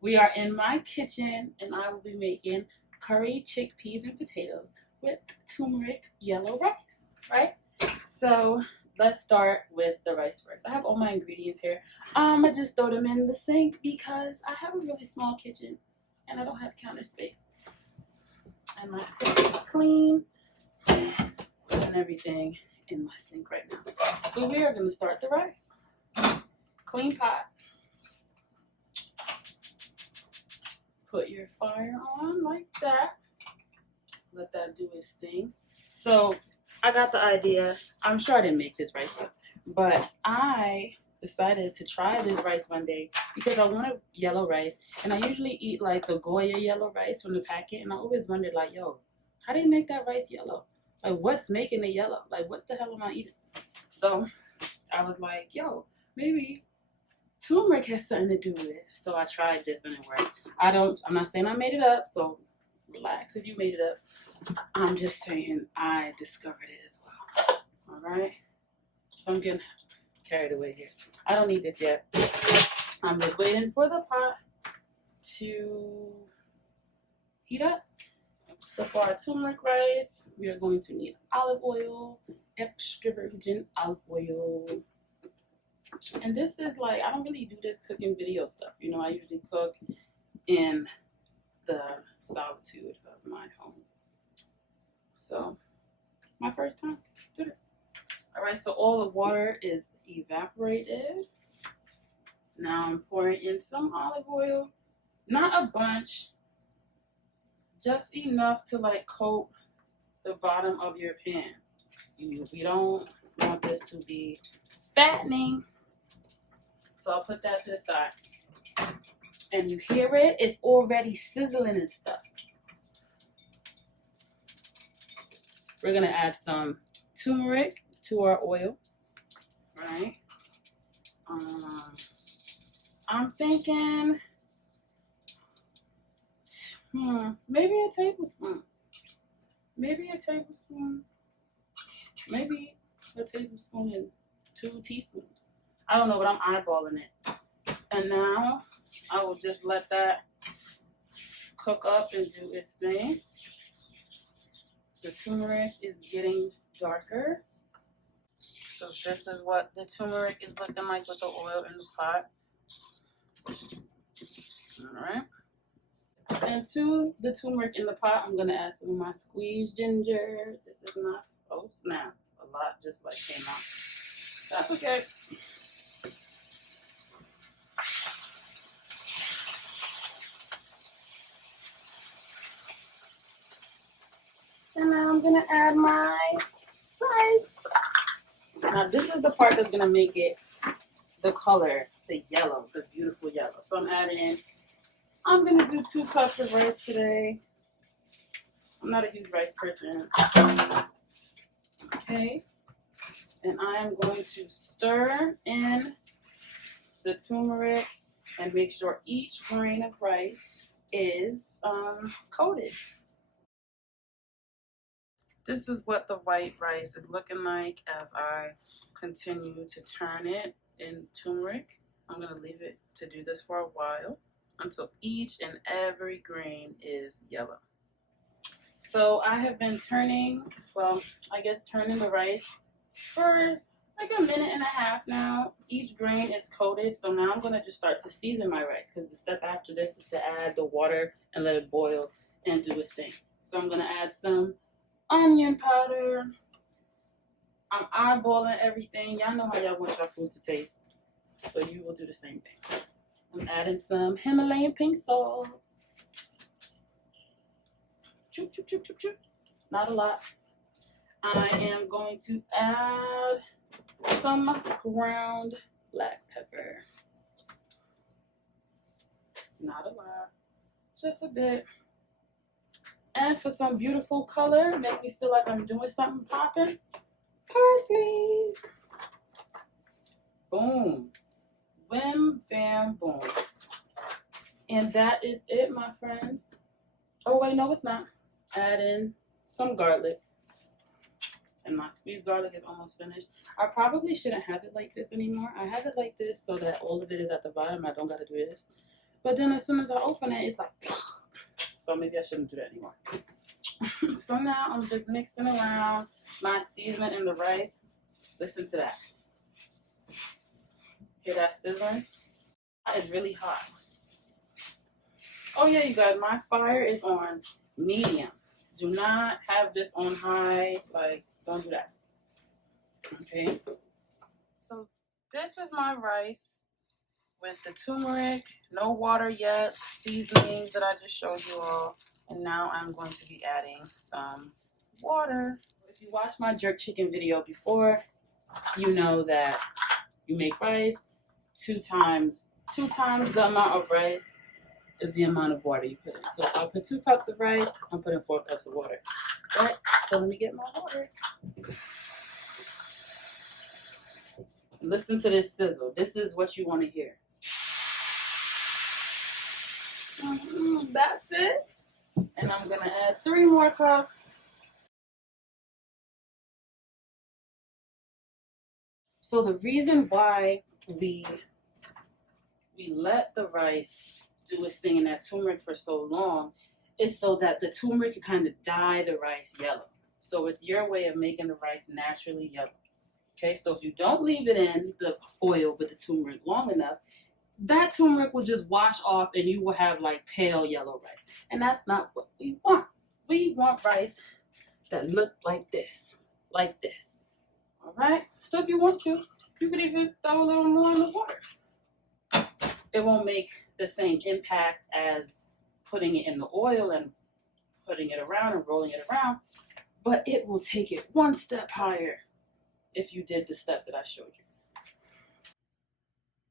We are in my kitchen and I will be making curry chickpeas and potatoes with turmeric yellow rice, right? So let's start with the rice first. I have all my ingredients here. I just throw them in the sink because I have a really small kitchen and I don't have counter space. And my sink is clean and everything in my sink right now. So we are going to start the rice. Clean pot. Put your fire on like that. Let that do its thing. So I got the idea. I'm sure I didn't make this rice up, but I decided to try this rice one day because I wanted yellow rice, and I usually eat like the Goya yellow rice from the packet, and I always wondered like, yo, how do you make that rice yellow? Like, what's making it yellow? Like, what the hell am I eating? So I was like, yo, maybe turmeric has something to do with it. So I tried this and it worked. I'm not saying I made it up, so relax if you made it up. I'm just saying I discovered it as well. All right. So I'm getting carried away here. I don't need this yet. I'm just waiting for the pot to heat up. So for our turmeric rice, we are going to need olive oil, extra virgin olive oil. And this is like, I don't really do this cooking video stuff. You know, I usually cook in the solitude of my home. So, my first time to do this. All right, so all the water is evaporated. Now I'm pouring in some olive oil. Not a bunch. Just enough to like coat the bottom of your pan. We don't want this to be fattening. So I'll put that to the side. And you hear it, it's already sizzling and stuff. We're gonna add some turmeric to our oil, right? I'm thinking, maybe a tablespoon. Maybe a tablespoon. Maybe a tablespoon and 2 teaspoons. I don't know, but I'm eyeballing it. And now I will just let that cook up and do its thing. The turmeric is getting darker. So this is what the turmeric is looking like with the oil in the pot. All right. And to the turmeric in the pot, I'm gonna add some of my squeezed ginger. This is not, oh snap, a lot just like came out. That's okay. And now I'm gonna add my rice. Now this is the part that's gonna make it the color, the yellow, the beautiful yellow. So I'm gonna do 2 cups of rice today. I'm not a huge rice person. Okay. And I am going to stir in the turmeric and make sure each grain of rice is coated. This is what the white rice is looking like as I continue to turn it in turmeric. I'm going to leave it to do this for a while until each and every grain is yellow. So I have been turning the rice for like a minute and a half now. Each grain is coated, so now I'm going to just start to season my rice because the step after this is to add the water and let it boil and do its thing. So I'm going to add some onion powder. I'm eyeballing everything. Y'all know how y'all want your food to taste, so you will do the same thing. I'm adding some Himalayan pink salt. Choop, choop, choop, choop, choop. Not a lot. I am going to add some ground black pepper. Not a lot, just a bit. And for some beautiful color, make me feel like I'm doing something popping, parsley. Boom. Bam, bam, boom. And that is it, my friends. Oh, wait, no, it's not. Add in some garlic. And my squeezed garlic is almost finished. I probably shouldn't have it like this anymore. I have it like this so that all of it is at the bottom. I don't got to do this. But then as soon as I open it, it's like, so maybe I shouldn't do that anymore. So now I'm just mixing around my seasoning in the rice. Listen to that. Hear that sizzling? It's really hot. Oh yeah, you guys, my fire is on medium. Do not have this on high. Like, don't do that. Okay. So this is my rice with the turmeric, no water yet, seasonings that I just showed you all. And now I'm going to be adding some water. If you watched my jerk chicken video before, you know that you make rice two times the amount of rice is the amount of water you put in. So if I put 2 cups of rice, I'm putting 4 cups of water. Right? So let me get my water. Listen to this sizzle. This is what you want to hear. That's it. And I'm going to add 3 more cups. So the reason why we let the rice do its thing in that turmeric for so long is so that the turmeric can kind of dye the rice yellow. So it's your way of making the rice naturally yellow. Okay, so if you don't leave it in the oil with the turmeric long enough, that turmeric will just wash off and you will have like pale yellow rice. And that's not what we want. We want rice that look like this. Like this. Alright? So if you want to, you could even throw a little more in the water. It won't make the same impact as putting it in the oil and putting it around and rolling it around, but it will take it one step higher if you did the step that I showed you.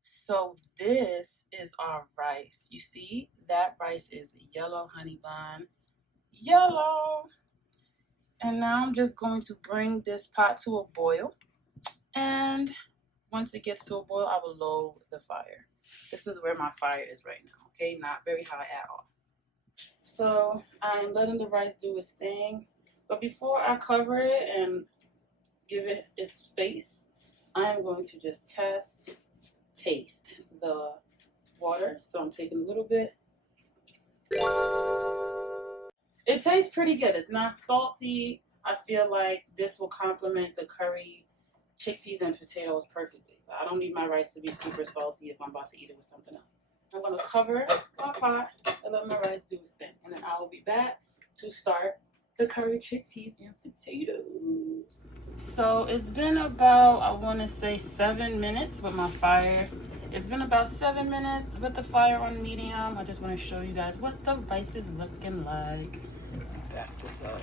So this is our rice. You see, that rice is yellow, honey bun. Yellow. And now I'm just going to bring this pot to a boil. And once it gets to a boil, I will lower the fire. This is where my fire is right now, okay? Not very high at all. So I'm letting the rice do its thing. But before I cover it and give it its space, I'm going to just taste the water. So I'm taking a little bit. It tastes pretty good. It's not salty. I feel like this will complement the curry chickpeas and potatoes perfectly. I don't need my rice to be super salty if I'm about to eat it with something else. I'm going to cover my pot and let my rice do its thing. And then I will be back to start the curry chickpeas and potatoes. So it's been about, I want to say 7 minutes with my fire. It's been about 7 minutes with the fire on medium. I just want to show you guys what the rice is looking like. Back this up.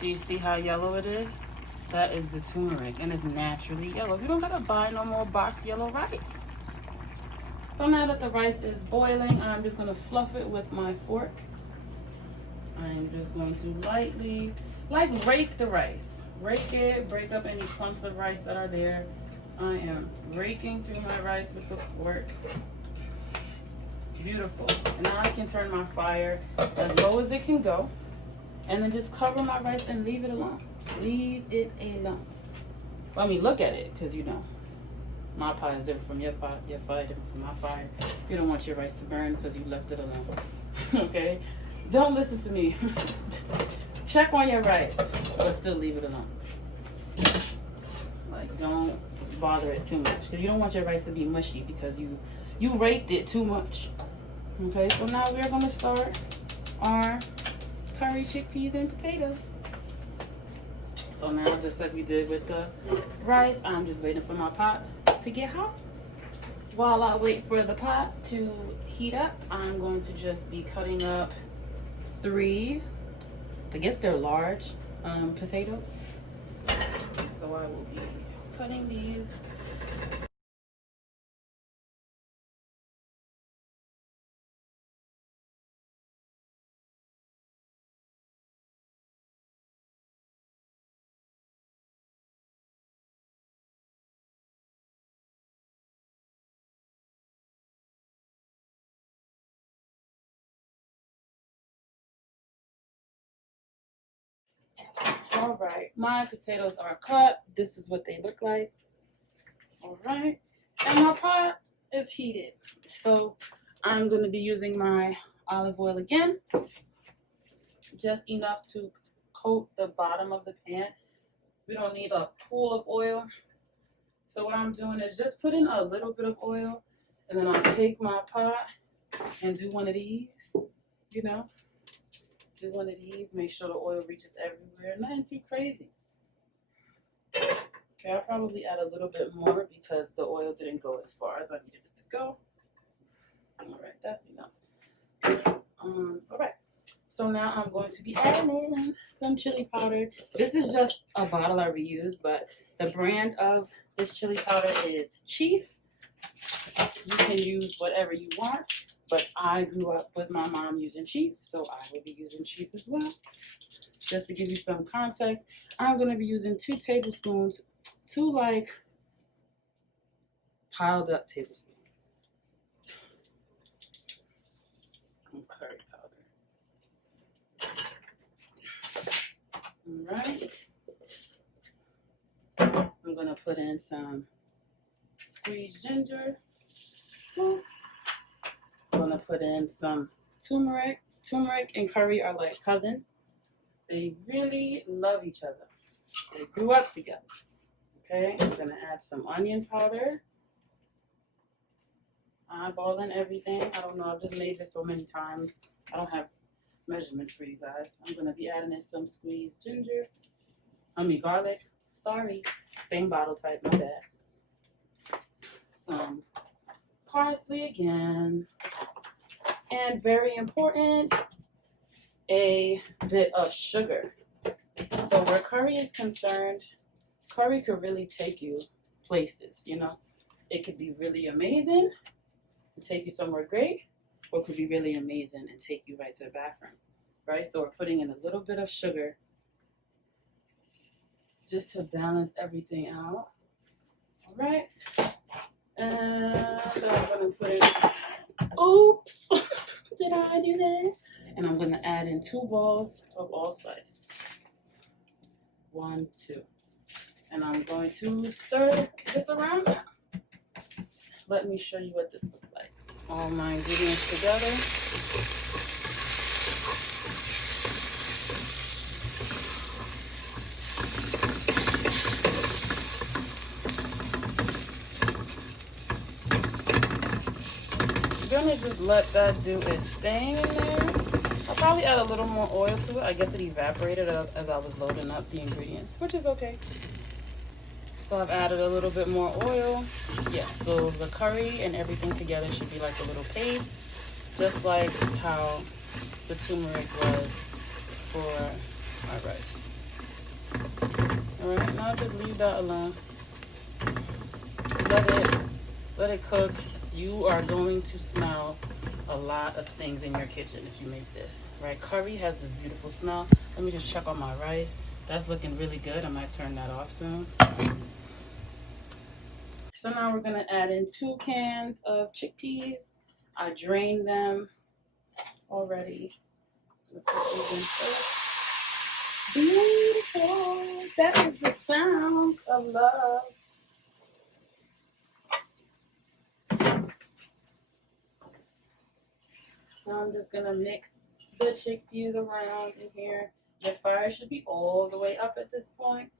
Do you see how yellow it is? That is the turmeric, and it's naturally yellow. You don't gotta buy no more box yellow rice. So now that the rice is boiling, I'm just gonna fluff it with my fork. I'm just going to lightly, like, rake the rice. Rake it, break up any clumps of rice that are there. I am raking through my rice with the fork. Beautiful. And now I can turn my fire as low as it can go. And then just cover my rice and leave it alone. Leave it alone. Well, I mean, look at it, because you know, my pot is different from your pot, your fire different from my fire. You don't want your rice to burn because you left it alone. Okay? Don't listen to me. Check on your rice, but still leave it alone. Like, don't bother it too much, because you don't want your rice to be mushy because you raked it too much. Okay, so now we're going to start our curry chickpeas and potatoes. So now, just like we did with the rice, I'm just waiting for my pot to get hot. While I wait for the pot to heat up, I'm going to just be cutting up 3, I guess they're large, potatoes. So I will be cutting these. All right, my potatoes are cut. This is what they look like. All right, and my pot is heated. So I'm going to be using my olive oil again, just enough to coat the bottom of the pan. We don't need a pool of oil. So what I'm doing is just put in a little bit of oil, and then I'll take my pot and do one of these, you know, do one of these, make sure the oil reaches everywhere, nothing too crazy. Okay, I'll probably add a little bit more because the oil didn't go as far as I needed it to go. All right, that's enough. All right, so now I'm going to be adding some chili powder. This is just a bottle I reused, but the brand of this chili powder is Chief. You can use whatever you want, but I grew up with my mom using Chief, so I will be using Chief as well. Just to give you some context, I'm going to be using 2 tablespoons, 2 like piled up tablespoons. Curry powder. All right. I'm going to put in some squeezed ginger. I'm going to put in some turmeric. Turmeric and curry are like cousins. They really love each other. They grew up together. Okay, I'm going to add some onion powder. Eyeballing everything. I don't know, I've just made this so many times. I don't have measurements for you guys. I'm going to be adding in some squeezed ginger. Garlic. Sorry. Same bottle type, my bad. Some parsley again. And very important, a bit of sugar. So where curry is concerned, curry could really take you places, you know. It could be really amazing and take you somewhere great, or it could be really amazing and take you right to the bathroom, right? So we're putting in a little bit of sugar just to balance everything out. All right. And I'm going to put in, oops, did I do that? And I'm going to add in 2 balls of allspice. 1, 2. And I'm going to stir this around now. Let me show you what this looks like. All my ingredients together. I'm gonna just let that do its thing in there. I'll probably add a little more oil to it. I guess it evaporated as I was loading up the ingredients, which is okay. So I've added a little bit more oil. Yeah, so the curry and everything together should be like a little paste, just like how the turmeric was for my rice. All right, now just leave that alone. Let it cook. You are going to smell a lot of things in your kitchen if you make this, right? Curry has this beautiful smell. Let me just check on my rice. That's looking really good. I might turn that off soon. So now we're gonna add in 2 cans of chickpeas. I drained them already. Put these in first. Beautiful. That is the sound of love. Now I'm just gonna mix the chickpeas around in here. Your fire should be all the way up at this point.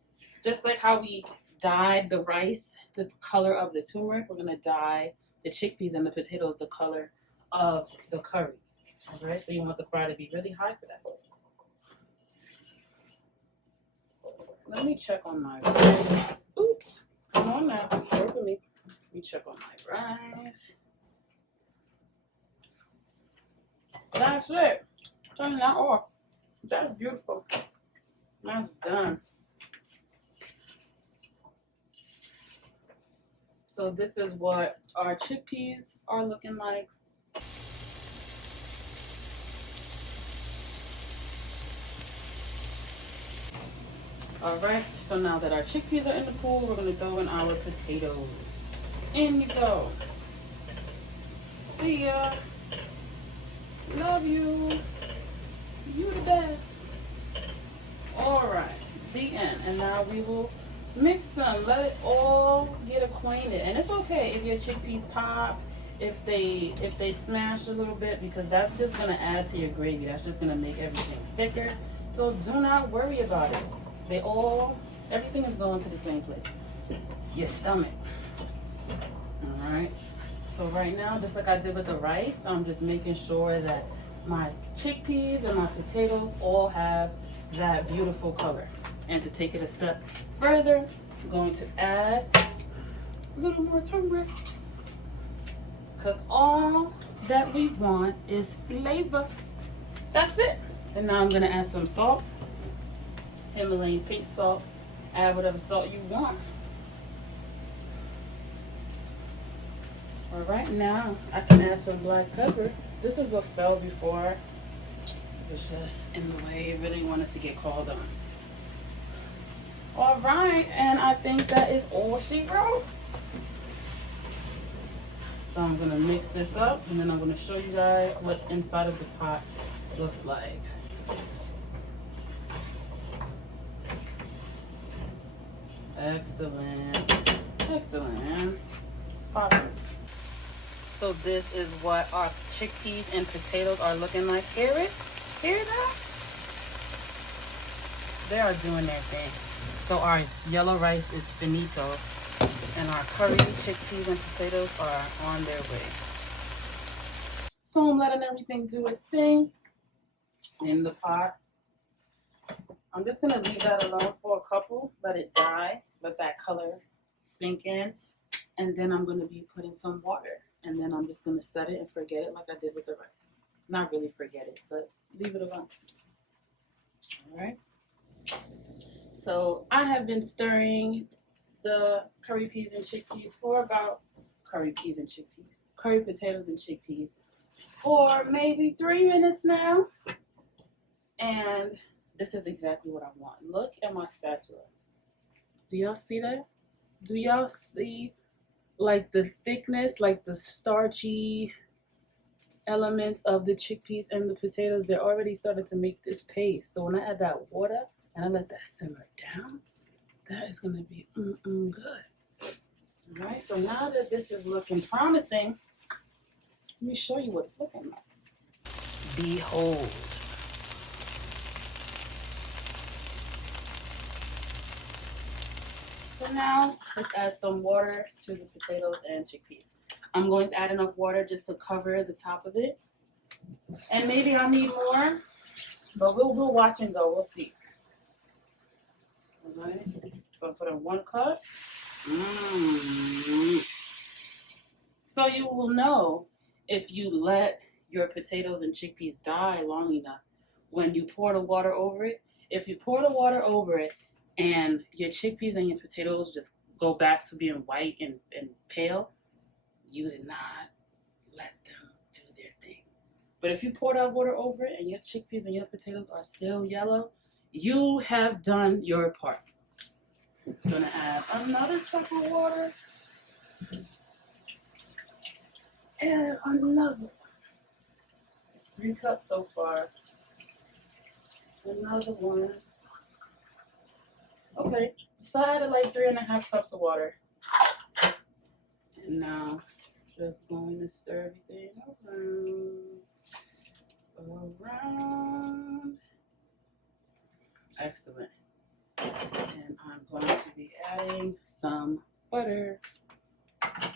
Just like how we dyed the rice the color of the turmeric, we're gonna dye the chickpeas and the potatoes the color of the curry. All right, so you want the fire to be really high for that. Let me check on my rice. Oops, come on now, work with me. Let me check on my rice. That's it. Turn that off. That's beautiful. That's done. So this is what our chickpeas are looking like. All right, so now that our chickpeas are in the pool, we're gonna throw in our potatoes. In you go. See ya. Love you. You the best. All right, the end. And now we will mix them. Let it all get acquainted. And it's okay if your chickpeas pop, if they smash a little bit, because that's just gonna add to your gravy. That's just gonna make everything thicker. So do not worry about it. Everything is going to the same place. Your stomach. All right. So right now, just like I did with the rice, I'm just making sure that my chickpeas and my potatoes all have that beautiful color. And to take it a step further, I'm going to add a little more turmeric. Because all that we want is flavor. That's it. And now I'm going to add some salt. Himalayan pink salt. Add whatever salt you want. All right, now I can add some black pepper. This is what fell before. It was just in the way. It really wanted to get called on. All right, and I think that is all she wrote. So I'm gonna mix this up, and then I'm gonna show you guys what inside of the pot looks like. Excellent, excellent. It's popping. So this is what our chickpeas and potatoes are looking like. Hear it? Hear that? They are doing their thing. So our yellow rice is finito, and our curried chickpeas and potatoes are on their way. So I'm letting everything do its thing in the pot. I'm just gonna leave that alone for a couple, let it die, let that color sink in, and then I'm gonna be putting some water. And then I'm just going to set it and forget it like I did with the rice. Not really forget it, but leave it alone. All right. So I have been stirring the curry peas and chickpeas for about curry potatoes and chickpeas for maybe 3 minutes now. And this is exactly what I want. Look at my spatula. Do y'all see that? Do y'all see like the thickness, like the starchy elements of the chickpeas and the potatoes? They're already starting to make this paste. So when I add that water and I let that simmer down, that is going to be good. All right, so now that this is looking promising, let me show you what it's looking like. Behold. So now let's add some water to the potatoes and chickpeas. I'm going to add enough water just to cover the top of it. And maybe I'll need more, but we'll watch and go. We'll see. All right. So I'm putting 1 cup. So you will know if you let your potatoes and chickpeas die long enough when you pour the water over it. If you pour the water over it, and your chickpeas and your potatoes just go back to being white and pale, you did not let them do their thing. But if you pour that water over it and your chickpeas and your potatoes are still yellow, you have done your part. I'm gonna add another cup of water and another one. It's 3 cups so far. Another one. Okay, so I added like 3.5 cups of water. And now, just going to stir everything around. Excellent. And I'm going to be adding some butter. I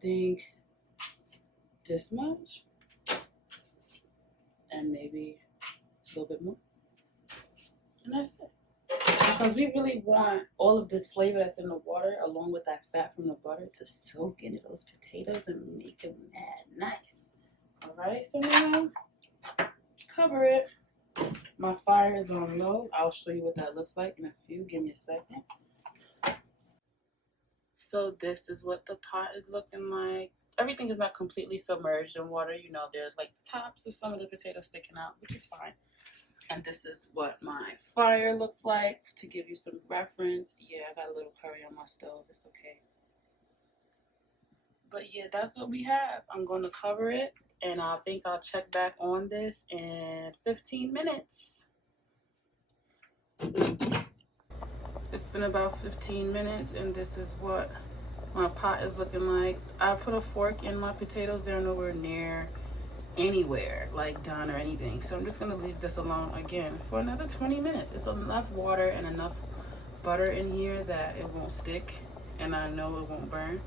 think this much. And maybe a little bit more. And that's it. Because we really want all of this flavor that's in the water along with that fat from the butter to soak into those potatoes and make them mad nice. All right, so now cover it. My fire is on low. I'll show you what that looks like in a few. Give me a second. So this is what the pot is looking like. Everything is not completely submerged in water. You know, there's like the tops of some of the potatoes sticking out, which is fine. And this is what my fire looks like to give you some reference. Yeah, I got a little curry on my stove. It's okay. But yeah, that's what we have. I'm going to cover it, and I think I'll check back on this in 15 minutes. It's been about 15 minutes, and this is what my pot is looking like. I put a fork in my potatoes. They're nowhere near anywhere like done or anything, so I'm just gonna leave this alone again for another 20 minutes. It's enough water and enough butter in here that it won't stick, and I know it won't burn.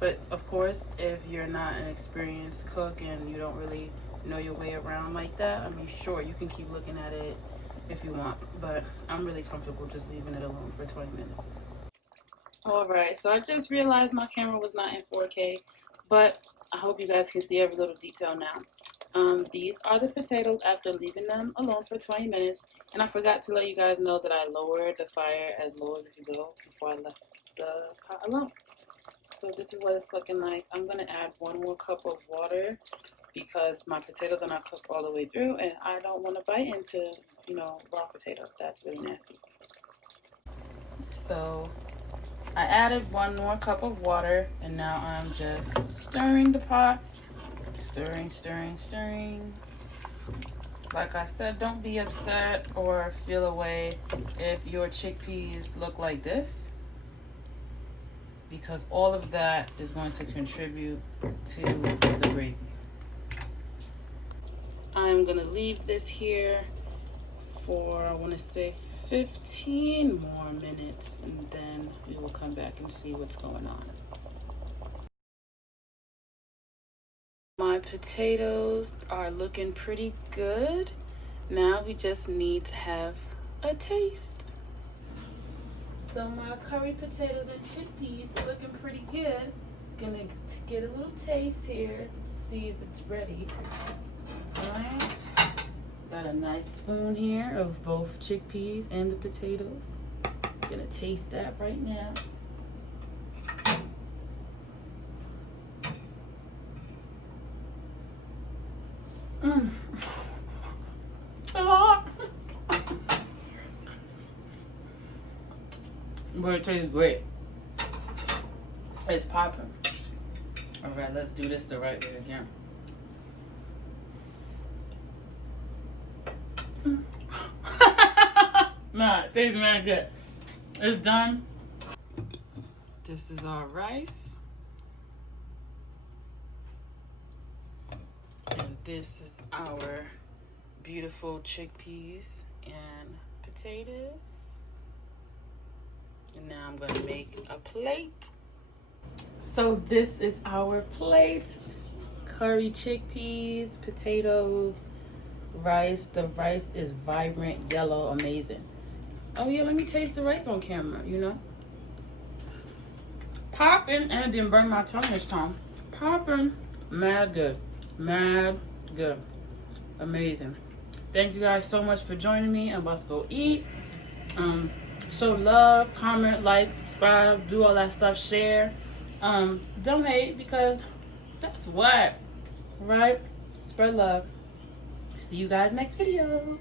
But of course, if you're not an experienced cook and you don't really know your way around like that, I mean, sure, you can keep looking at it if you want, but I'm really comfortable just leaving it alone for 20 minutes. All right, so I just realized my camera was not in 4K, but I hope you guys can see every little detail now. These are the potatoes after leaving them alone for 20 minutes. And I forgot to let you guys know that I lowered the fire as low as it could go before I left the pot alone. So this is what it's looking like. I'm going to add 1 more cup of water because my potatoes are not cooked all the way through. And I don't want to bite into, you know, raw potato. That's really nasty. So I added 1 more cup of water. And now I'm just stirring the pot. Stirring, stirring, stirring. Like I said, don't be upset or feel away if your chickpeas look like this, because all of that is going to contribute to the gravy. I'm gonna leave this here for, I want to say, 15 more minutes, and then we will come back and see what's going on. My potatoes are looking pretty good. Now we just need to have a taste. So my curry potatoes and chickpeas are looking pretty good. Gonna get a little taste here to see if it's ready. Alright. Got a nice spoon here of both chickpeas and the potatoes. Gonna taste that right now. But it tastes great. It's popping. All right, let's do this the right way again. Nah, it tastes very good. It's done. This is our rice. And this is our beautiful chickpeas and potatoes. And now I'm gonna make a plate. So this is our plate. Curry chickpeas, potatoes, rice. The rice is vibrant yellow, amazing. Oh yeah, let me taste the rice on camera, you know. Popping, and it didn't burn my tongue this time. Popping, mad good, mad good, amazing. Thank you guys so much for joining me. I'm about to go eat. Show love, comment, like, subscribe, do all that stuff, share. Don't hate, because that's what, right? Spread love. See you guys next video.